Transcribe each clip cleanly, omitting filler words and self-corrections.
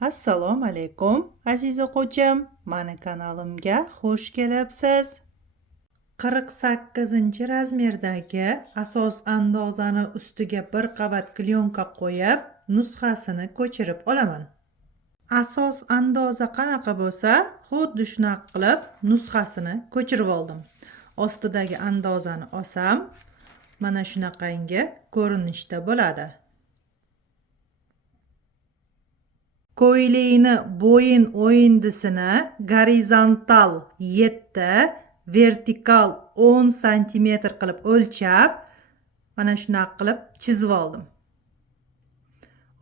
Assalomu alaykum, aziz o'quvchim. Mani kanalimga xush kelibsiz. 48-razmerdagi asos andozani ustiga bir qavat klyonka qo'yib, nusxasini ko'chirib olaman. Asos andoza qanaqa bo'lsa, xuddi shunaqa qilib nusxasini ko'chirib oldim. Ostidagi andozani olsam, mana shunaqangi ko'rinishda bo'ladi. Ko'ylakni bo'yin o'yindisini gorizontal 7, vertikal 10 cm qilib o'lchab, mana shunaqa qilib chizib oldim.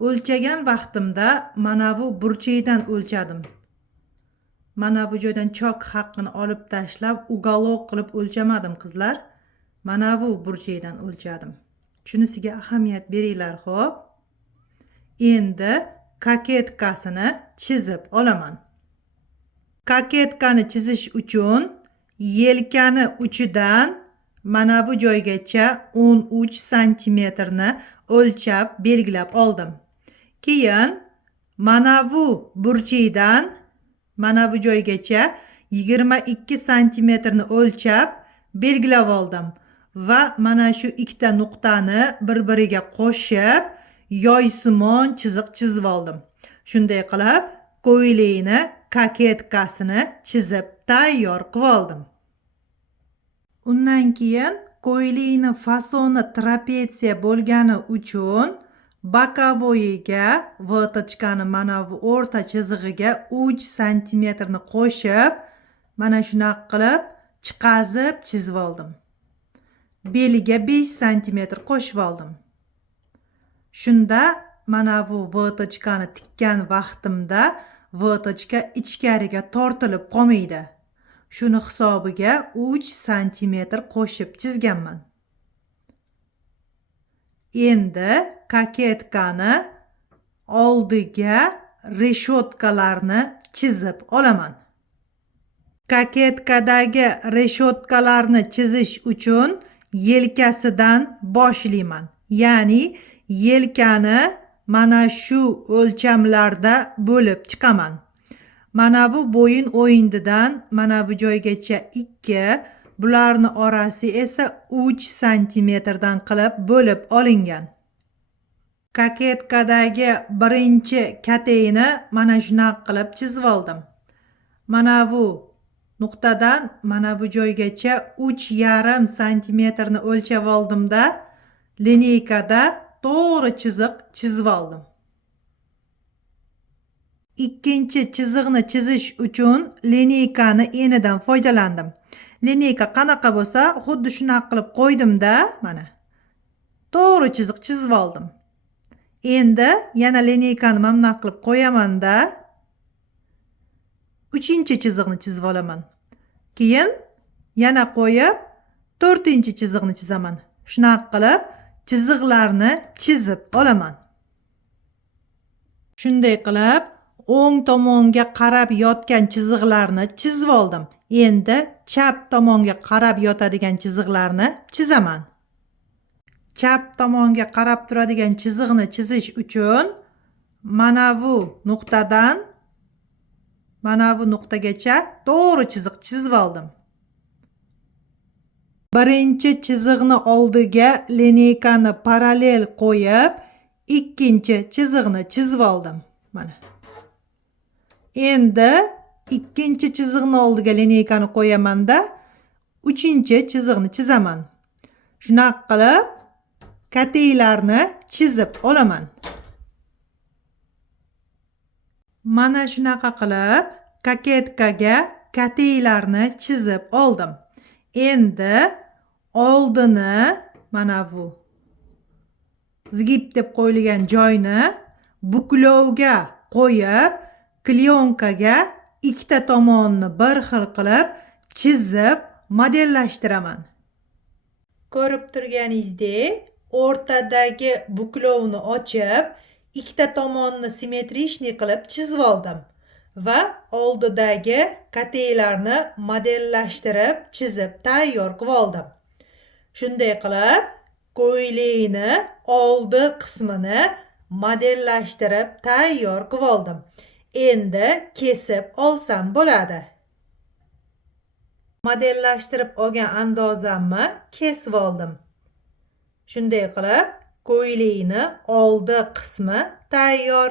O'lchagan vaqtimda mana bu burchakdan o'lchadim. Mana bu joydan chok haqqini olib tashlab, uголок qilib o'lchamadim qizlar. Mana bu burchakdan o'lchadim. Shunisiga ahamiyat beringlar, xo'p? Endi kaketkasini chizib olaman. Kaketkani chizish uchun yelkani uchidan mana bu joygacha 13 cm ni o'lchab belgilab oldim. Keyin mana bu burchakdan mana bu joygacha 22 cm ni o'lchab belgilab oldim va mana shu ikkita nuqtani bir-biriga qo'shib yoysimon chiziq chizib oldim. Shunday qilib, ko'ylakni kaketkasini chizib tayyor qilib oldim. Undan keyin ko'ylakni fasoni trapetsiya bo'lgani uchun bokovoyiga vatochkani mana bu o'rta chizig'iga 3 cm ni qo'shib, mana shunaqa qilib chiqazib chizib oldim. Beliga 5 cm qo'shib oldim. Shunda mana bu vatochkani tikkan vaqtimda vatochka ichkariga tortilib qolmaydi. Shuni hisobiga 3 cm qo'shib chizganman. Endi kaketkani oldiga reshotkalarni chizib olaman. Kaketkadagi reshotkalarni chizish uchun yelkasidan boshlayman. Ya'ni yelkani mana shu o'lchamlarda bo'lib chiqaman. Mana bu bo'yin o'yindidan mana bu joygacha 2, bularni orasi esa 3 cm dan qilib bo'lib olingan. Kaketkadagi birinchi kategini mana shunaqa qilib chizib oldim. Mana bu nuqtadan mana bu joygacha 3,5 cm ni o'lchab oldimda, lineykada to'g'ri chiziq chizib oldim. Ikkinchi chiziqni chizish uchun lineykani enidan foydalandim. Lineyka qanaqa bo'lsa, xuddi shunaqa qilib qo'ydimda, mana. To'g'ri chiziq chizib oldim. Endi yana lineykani mana bunaqa qilib qo'yaman-da, 3-chiziqni chizib olaman. Keyin yana qo'yib 4-chiziqni chizaman. Shunaqa qilib chiziqlarni chizib olaman. Shunday qilib o'ng tomonga qarab yotgan chiziqlarni chizib oldim. Endi chap tomonga qarab yotadigan chiziqlarni chizaman. Chap tomonga qarab turadigan chiziqni chizish uchun mana bu nuqtadan mana bu nuqtagacha to'g'ri chiziq chizib oldim. Birinchi chiziqni oldiga lineykani parallel qo'yib, ikkinchi chiziqni chizib oldim. Mana. Endi ikkinchi chiziqni oldiga lineykani qo'yaman-da, 3-chiziqni chizaman. Shunaqa qilib kateklarni chizib olaman. Mana shunaqa qilib kaketkaga kateklarni chizib oldim. Endi oldini mana bu zgib deb qo'yilgan joyni buklovga qo'yib, klyonkaga ikkita tomonni bir xil qilib chizib modellashtiraman. Ko'rib turganingizdek, o'rtadagi buklovni ochib, ikkita tomonni simmetrичный qilib chizib oldim va oldidagi kateklarni modellashtirib chizib tayyor qilib oldim. Shunday qilib, ko'ylakni oldi qismini modellashtirib tayyor qilib oldim. Endi kesib olsam bo'ladi. Modellashtirib olgan andozamni kesib oldim. Shunday qilib, ko'ylakni oldi qismi tayyor.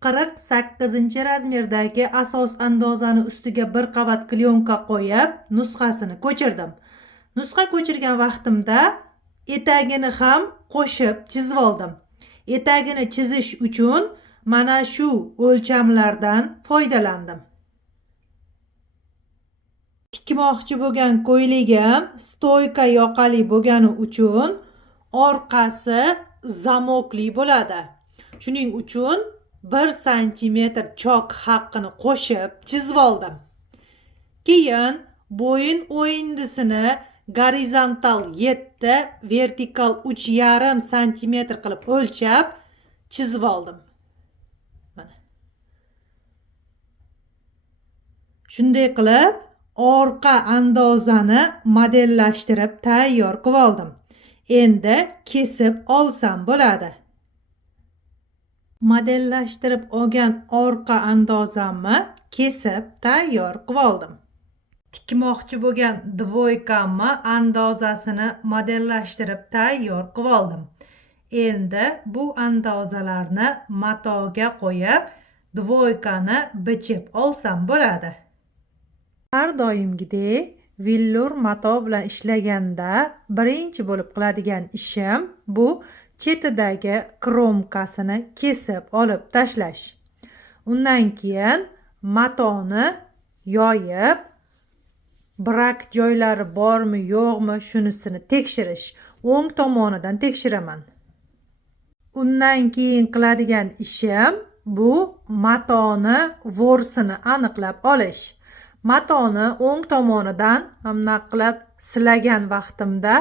48-razmerdagi asos andozani ustiga bir qavat klyonka qo'yib, nusxasini ko'chirdim. Nusxa ko'chirgan vaqtimda etagini ham qo'shib chizib oldim. Etagini chizish uchun mana shu o'lchamlardan foydalandim. Tikmoqchi bo'lgan ko'ylagim stoyka yoqali bo'lgani uchun orqasi zamokli bo'ladi. Shuning uchun 1 santimetr chok haqqini qo'shib chizib oldim. Keyin bo'yin o'yindisini gorizontal 7, vertikal 3,5 santimetr qilib o'lchab chizib oldim. Mana. Shunday qilib orqa andozani modellashtirib tayyor qilib oldim. Endi kesib olsam bo'ladi. Modellashtirib olgan orqa andozamni kesib tayyor qilib oldim. Tikmoqchi bo'lgan dvoykamni andozasini modellashtirib tayyor qilib oldim. Endi bu andozalarni matoga qo'yib, dvoykani bichib olsam bo'ladi. Har doimgidek villur mato bilan ishlaganda birinchi bo'lib qiladigan ishim bu chetidagi kromkasini kesib olib tashlash. Undan keyin matoni yoyib, brak joylari bormi yo'qmi shunisini tekshirish. O'ng tomonidan tekshiraman. Undan keyin qiladigan ishim bu matoni vorsini aniqlab olish. Matoni o'ng tomonidan mana qilib silagan vaqtimda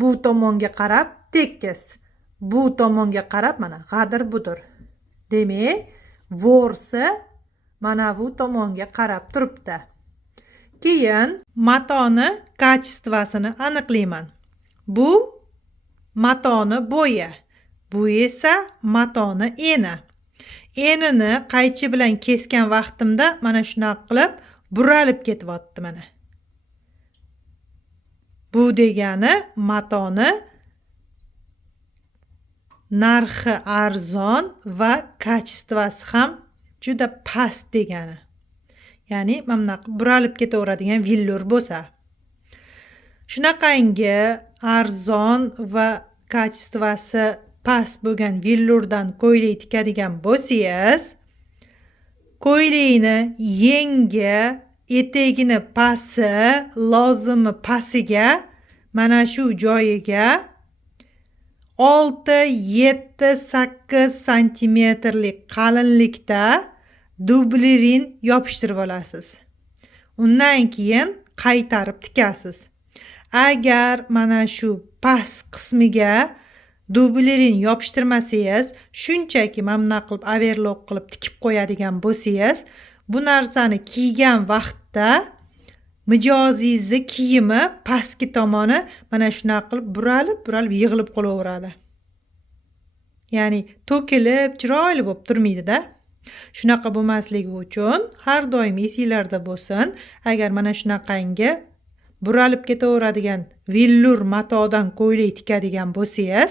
bu tomonga qarab tekis, bu tomonga qarab mana g'adir budir. Demak, vorsi mana bu tomonga qarab turibdi. Keyin matoni kachestvasini aniqlayman. Bu matoni bo'yi, bu esa matoni eni. Enini qaychi bilan kesgan vaqtimda mana shunaqa qilib buralib ketyapti mana. Bu degani matoni narxi arzon va kachestvasi ham juda past degani. Ya'ni mana buralib ketaveradigan villur bo'lsa. Shunaqangi arzon va kachestvasi past bo'lgan villurdan ko'ylak tikadigan bo'lsangiz, ko'ylakni yengi, etagini pasi, lozimi pasiga mana shu joyiga 6, 7, 8 santimetrlik qalinlikda dublerin yopishtirib olasiz. Undan keyin qaytarib tikasiz. Agar mana shu past qismiga dublerin yopishtirmasangiz, shunchaki mana qilib overlock qilib tikib qo'yadigan bo'lsangiz, bu narsani kiygan vaqtda mijozingizni kiyimi pastki tomoni mana shunaqa qilib buralib yig'ilib qolaveradi. Ya'ni to'kilib, chiroyli bo'lib turmaydi-da. Shunaqa bo'lmasligi uchun har doim esingizda bo'lsin, agar mana shunaqangi buralib ketaveradigan villur matodan ko'ylak tikadigan bo'lsangiz,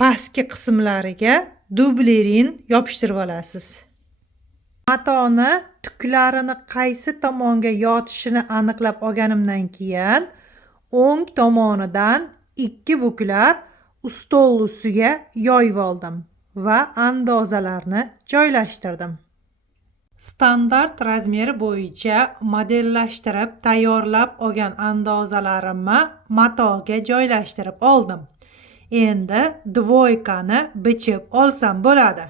pastki qismlariga dublerin yopishtirib olasiz. Matoni tuklarini qaysi tomonga yotishini aniqlab olganimdan keyin o'ng tomonidan 2 buklab ustol ustiga yoyib oldim va andozalarni joylashtirdim. Standart razmeri bo'yicha modellashtirib tayyorlab olgan andozalarimni matoga joylashtirib oldim. Endi dvoykani bichib olsam bo'ladi.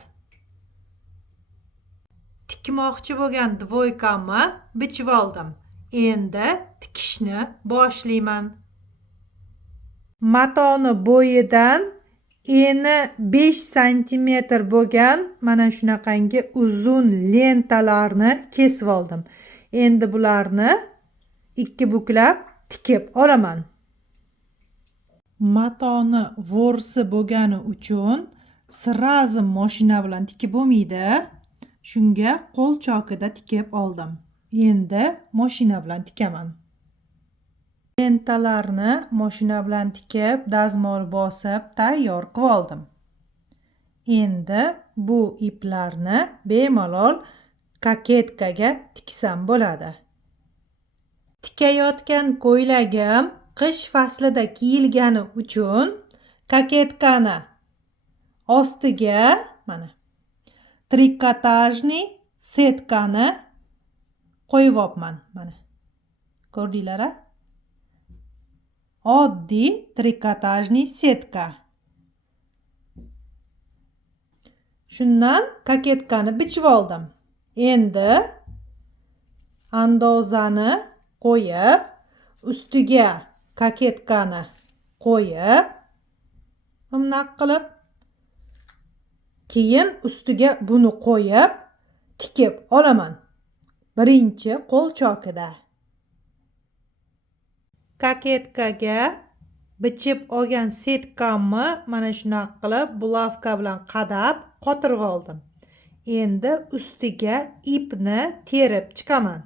Tikmoqchi bo'lgan dvoykamni bichib oldim. Endi tikishni boshlayman. Matoni bo'yidan eni 5 santimetr bo'lgan mana shunaqangi uzun lentalarni kesib oldim. Endi bularni 2 buklab tikib olaman. matoni vorsi bo'lgani uchun сразу mashina bilan tikib bo'lmaydi. Shunga qo'l chokida tikib oldim. Endi mashina bilan tikaman. Lentalarni mashina bilan tikib, dazmol bosib tayyor qilib oldim. Endi bu iplarni bemalol kaketkaga tiksam bo'ladi. Tikayotgan ko'ylagim qish faslida kiyilgani uchun kaketkani ostiga mana trikotajni setkani qo'yibman. Mana ko'rdinglar-a? Oddiy trikotajni setka. Shundan kaketkani bichib oldim. Endi andozani qo'yib, ustiga kaketkani qo'yib, bunday qilib, keyin ustiga buni qo'yib, tikib olaman. Birinchi qo'l chokida. Kaketkaga bichib olgan setkamni mana shunday qilib bulavka bilan qadab qotirib oldim. Endi ustiga ipni terib chiqaman.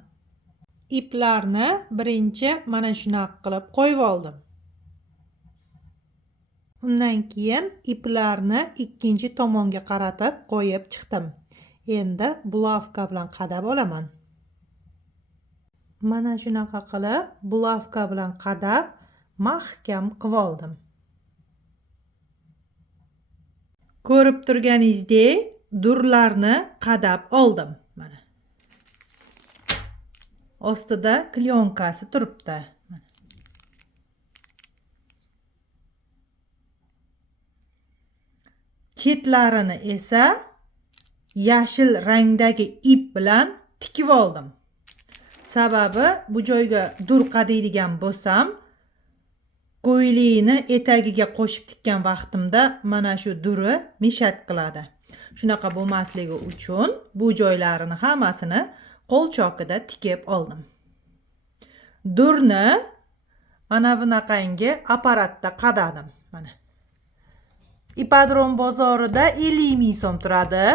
Iplarni birinchi mana shunday qilib qo'yib oldim. Undan keyin iplarni ikkinchi tomonga qaratib qo'yib chiqdim. Endi bulavka bilan qadab olaman. Mana shunaqa qilib bulavka bilan qadab mahkam qilib oldim. Ko'rib turganingizdek, durlarni qadab oldim. Mana. Ostida klyonkasi turibdi. Chetlarini esa yashil rangdagi ip bilan tikib oldim. Sababi bu joyga dur qadaydigan bo'lsam, ko'ylakni etagiga qo'shib tikkan vaqtimda mana shu duri mishat qiladi. Shunaqa bo'lmasligi uchun bu joylarini hammasini qo'l chokida tikib oldim. Durni mana bunaqangi apparatda qadadim. Mana. Ipodrom bozorida 50 ming so'm turadi.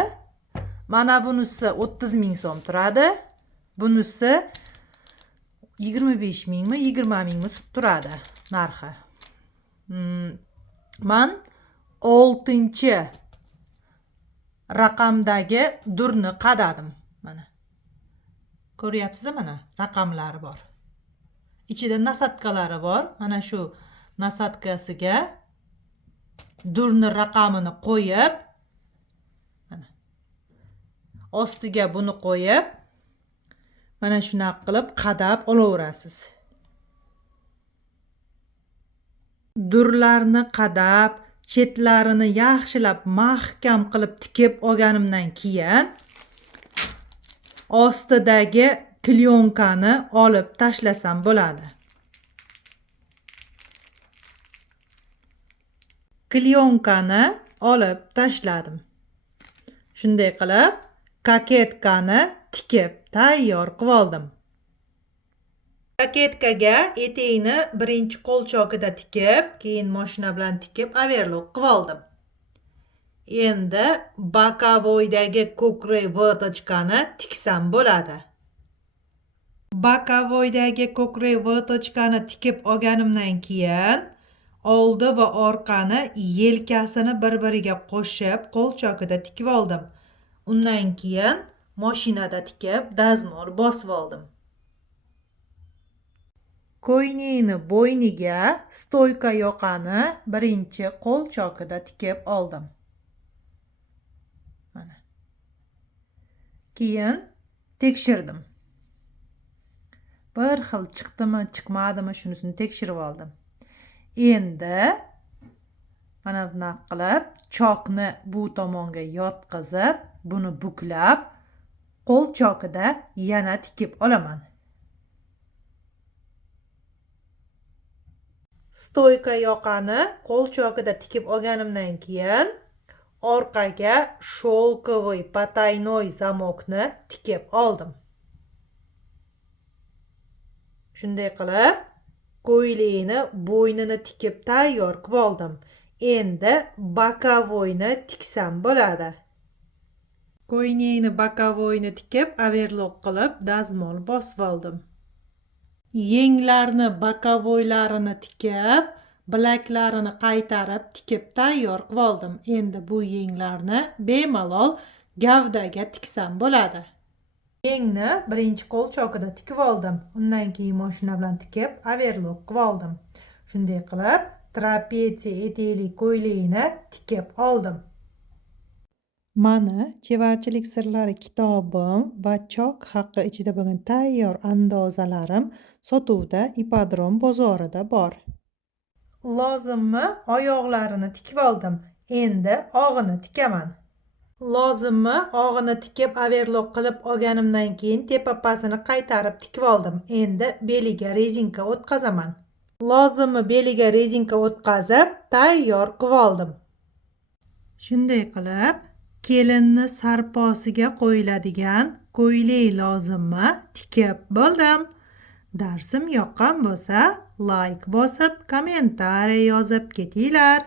Mana bunisi 30 ming so'm turadi. Bunisi 25 mingmi, 20 mingmi turadi narxi. Men 6-chi raqamdagi durni qadadim. Mana. Ko'ryapsizmi mana? Raqamlari bor. Ichida nasatkalari bor. Mana shu nasatkasiga durni raqamini qo'yib, mana ostiga buni qo'yib, mana shunday qilib qadab olaverasiz. Durlarni qadab, chetlarini yaxshilab mahkam qilib tikib olganimdan keyin ostidagi klyonkani olib tashlasam bo'ladi. Klyonkani olib tashladim. Shunday qilib kaketkani tikib tayyor qilib oldim. Kaketkaga etekni birinchi qo'l chokida tikib, keyin mashina bilan tikib overlock qilib oldim. Endi bokovoydagi ko'krak vatochkani tiksam bo'ladi. Bokovoydagi ko'krak vatochkani tikib olganimdan keyin oldi va orqani yelkasini bir-biriga qo'shib qo'l chokida tikib oldim. Undan keyin mashinada tikib dazmol bosib oldim. Ko'ylakni bo'yniga stoyka yoqani birinchi qo'l chokida tikib oldim. Mana. Keyin tekshirdim. Bir xil chiqdimi, chiqmadimi shunisini tekshirib oldim. Endi mana bunday qilib chokni bu tomonga yotqizib, buni buklab, qo'l chokida yana tikib olaman. Stoyka yoqani qo'l chokida tikib olganimdan keyin orqaga sholkovoy pataynoy zamokni tikib oldim. Shunday qilib Ko'ylakni bo'ynini tikib tayyor qilib oldim. Endi bokovoyni tiksam bo'ladi. Ko'ylakni bokovoyni tikib, overlock qilib, dazmol bosib oldim. Yenglarni bokovoylarini tikib, bilaklarini qaytarib tikib tayyor qilib oldim. Endi bu yenglarni bemalol gavdaga tiksam bo'ladi. Yengni birinchi qo'lchog'ida tikib oldim. Undan keyin mashina bilan tikib, overlock qilib oldim. Shunday qilib, trapetsiya etekli ko'ylakni tikib oldim. Mana chevarchilik sirlari kitobim va chok haqi ichida bo'lgan tayyor andozalarim sotuvda Ipodrom bozorida bor. Lozimmi oyoqlarini tikib oldim. Endi og'ini tikaman. Lozimmi og'ini tikib overlock qilib olganimdan keyin tepapasini qaytarib tikib oldim. Endi beliga rezinka o'tqazaman. Lozimmi beliga rezinka o'tqazib tayyor qilib oldim. Shunday qilib, kelinni sarposiga qo'yiladigan ko'ylak lozimmi tikib bo'ldim. Darsim yoqqan bo'lsa, like bosib, kommentariy yozib ketinglar.